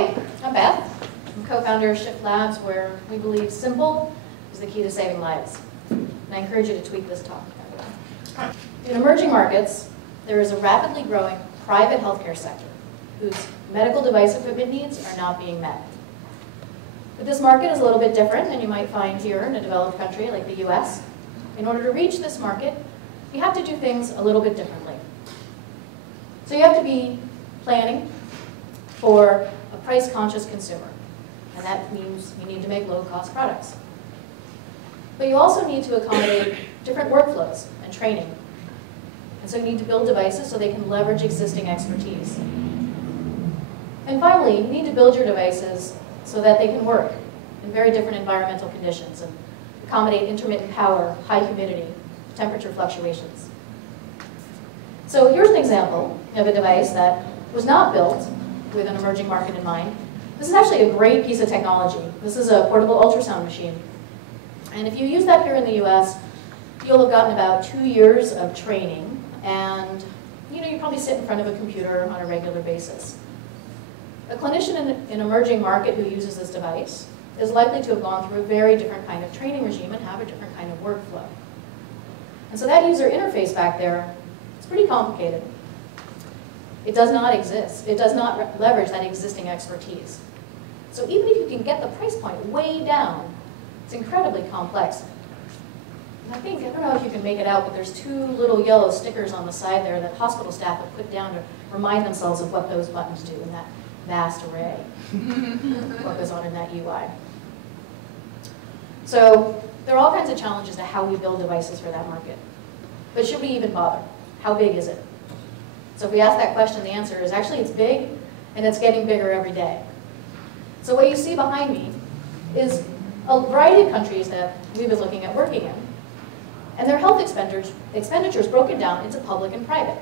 Hi, I'm Beth. I'm co-founder of Shift Labs, where we believe simple is the key to saving lives. And I encourage you to tweet this talk. In emerging markets, there is a rapidly growing private healthcare sector whose medical device equipment needs are not being met. But this market is a little bit different than you might find here in a developed country like the US. In order to reach this market, you have to do things a little bit differently. So you have to be planning for a price-conscious consumer. And that means you need to make low-cost products. But you also need to accommodate different workflows and training. And so you need to build devices so they can leverage existing expertise. And finally, you need to build your devices so that they can work in very different environmental conditions and accommodate intermittent power, high humidity, temperature fluctuations. So here's an example of a device that was not built with an emerging market in mind. This is actually a great piece of technology. This is a portable ultrasound machine. And if you use that here in the US, you'll have gotten about 2 years of training, and you probably sit in front of a computer on a regular basis. A clinician in an emerging market who uses this device is likely to have gone through a very different kind of training regime and have a different kind of workflow. And so that user interface back there, it's pretty complicated. It does not exist. It does not leverage that existing expertise. So even if you can get the price point way down, it's incredibly complex. And I don't know if you can make it out, but there's 2 little yellow stickers on the side there that hospital staff have put down to remind themselves of what those buttons do in that vast array, what goes on in that UI. So there are all kinds of challenges to how we build devices for that market. But should we even bother? How big is it? So if we ask that question, the answer is actually it's big, and it's getting bigger every day. So what you see behind me is a variety of countries that we've been looking at working in, and their health expenditures broken down into public and private.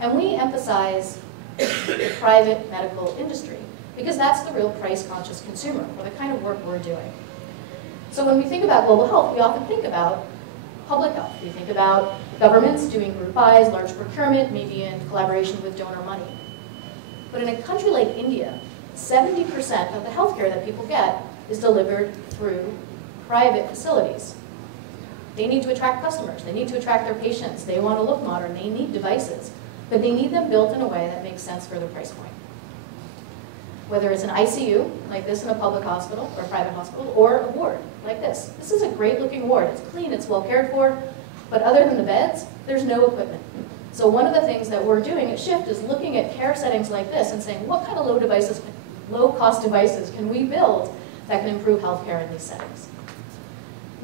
And we emphasize the private medical industry, because that's the real price-conscious consumer for the kind of work we're doing. So when we think about global health, we often think about public health. We think about governments doing group buys, large procurement, maybe in collaboration with donor money. But in a country like India, 70% of the healthcare that people get is delivered through private facilities. They need to attract customers. They need to attract their patients. They want to look modern. They need devices. But they need them built in a way that makes sense for their price point. Whether it's an ICU, like this in a public hospital or a private hospital, or a ward, like this. This is a great-looking ward. It's clean. It's well cared for. But other than the beds, there's no equipment. So one of the things that we're doing at Shift is looking at care settings like this and saying, what kind of low-cost devices can we build that can improve healthcare in these settings?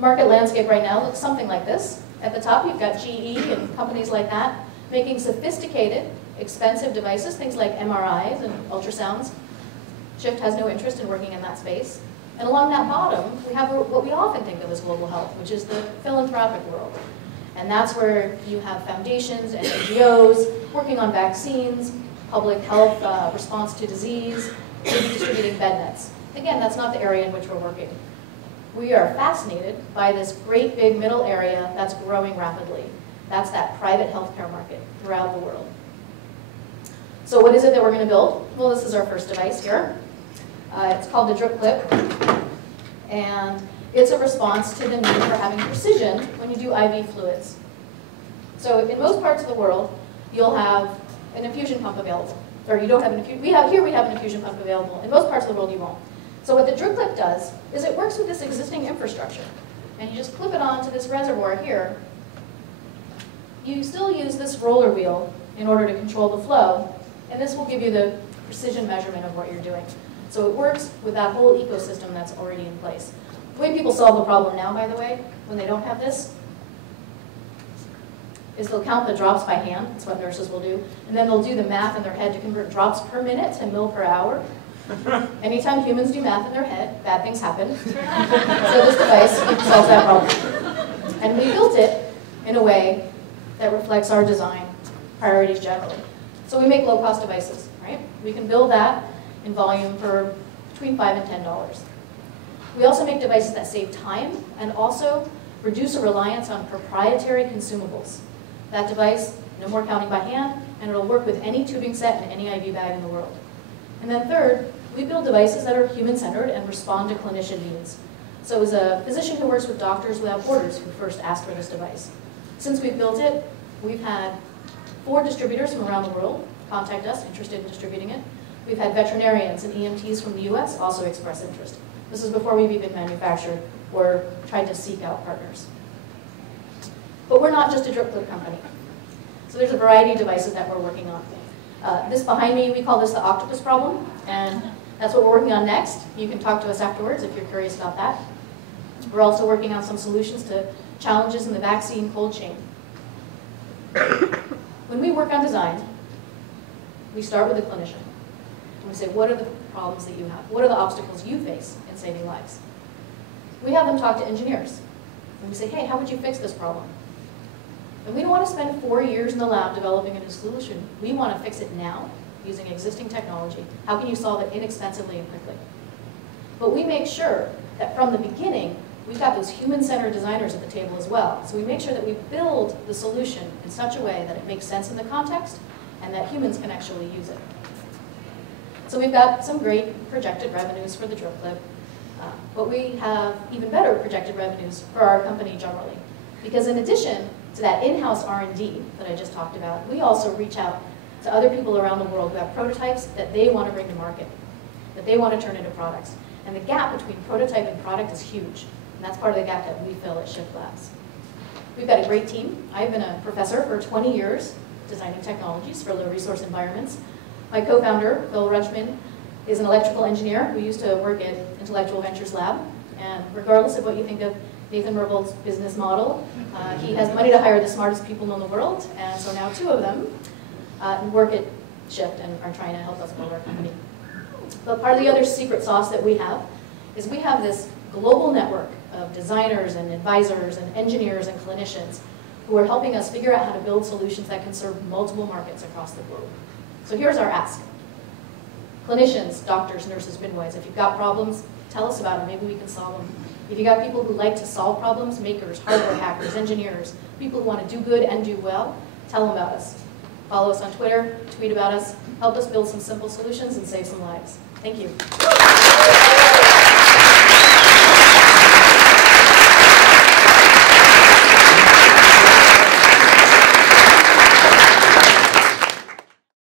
Market landscape right now looks something like this. At the top, you've got GE and companies like that making sophisticated, expensive devices, things like MRIs and ultrasounds. Shift has no interest in working in that space. And along that bottom, we have what we often think of as global health, which is the philanthropic world. And that's where you have foundations and NGOs working on vaccines, public health response to disease, maybe distributing bed nets. Again, that's not the area in which we're working. We are fascinated by this great big middle area that's growing rapidly. That's that private healthcare market throughout the world. So what is it that we're going to build? Well, this is our first device here. It's called the DripClip. And it's a response to the need for having precision when you do IV fluids. So in most parts of the world, you'll have an infusion pump available. Or you don't have an infusion, we have an infusion pump available. In most parts of the world, you won't. So what the DripClip does is it works with this existing infrastructure. And you just clip it onto this reservoir here. You still use this roller wheel in order to control the flow, and this will give you the precision measurement of what you're doing. So it works with that whole ecosystem that's already in place. The way people solve the problem now, by the way, when they don't have this, is they'll count the drops by hand. That's what nurses will do. And then they'll do the math in their head to convert drops per minute to mil per hour. Anytime humans do math in their head, bad things happen. So this device solves that problem. And we built it in a way that reflects our design priorities generally. So we make low-cost devices, right? We can build that in volume for between $5 and $10. We also make devices that save time and also reduce a reliance on proprietary consumables. That device, no more counting by hand, and it'll work with any tubing set and any IV bag in the world. And then third, We build devices that are human-centered and respond to clinician needs. So it was a physician who works with Doctors Without Borders who first asked for this device. Since we've built it, we've had 4 distributors from around the world contact us, interested in distributing it. We've had veterinarians and EMTs from the US also express interest. This is before we've even manufactured or tried to seek out partners. But we're not just a DripClip company. So there's a variety of devices that we're working on. This behind me, we call this the octopus problem, and that's what we're working on next. You can talk to us afterwards if you're curious about that. We're also working on some solutions to challenges in the vaccine cold chain. When we work on design, we start with the clinician. And we say, what are the problems that you have? What are the obstacles you face in saving lives? We have them talk to engineers. And we say, hey, how would you fix this problem? And we don't want to spend 4 years in the lab developing a new solution. We want to fix it now using existing technology. How can you solve it inexpensively and quickly? But we make sure that from the beginning, we've got those human-centered designers at the table as well. So we make sure that we build the solution in such a way that it makes sense in the context and that humans can actually use it. So we've got some great projected revenues for the DripClip, but we have even better projected revenues for our company generally. Because in addition to that in-house R&D that I just talked about, we also reach out to other people around the world who have prototypes that they want to bring to market, that they want to turn into products. And the gap between prototype and product is huge. And that's part of the gap that we fill at Shift Labs. We've got a great team. I've been a professor for 20 years, designing technologies for low-resource environments. My co-founder, Phil Rutschman, is an electrical engineer who used to work at Intellectual Ventures Lab. And regardless of what you think of Nathan Mervold's business model, he has the money to hire the smartest people in the world. And so now 2 of them work at Shift and are trying to help us build our company. But part of the other secret sauce that we have is we have this global network of designers and advisors and engineers and clinicians who are helping us figure out how to build solutions that can serve multiple markets across the globe. So here's our ask. Clinicians, doctors, nurses, midwives, if you've got problems, tell us about them. Maybe we can solve them. If you've got people who like to solve problems, makers, hardware hackers, engineers, people who want to do good and do well, tell them about us. Follow us on Twitter, tweet about us, help us build some simple solutions and save some lives. Thank you.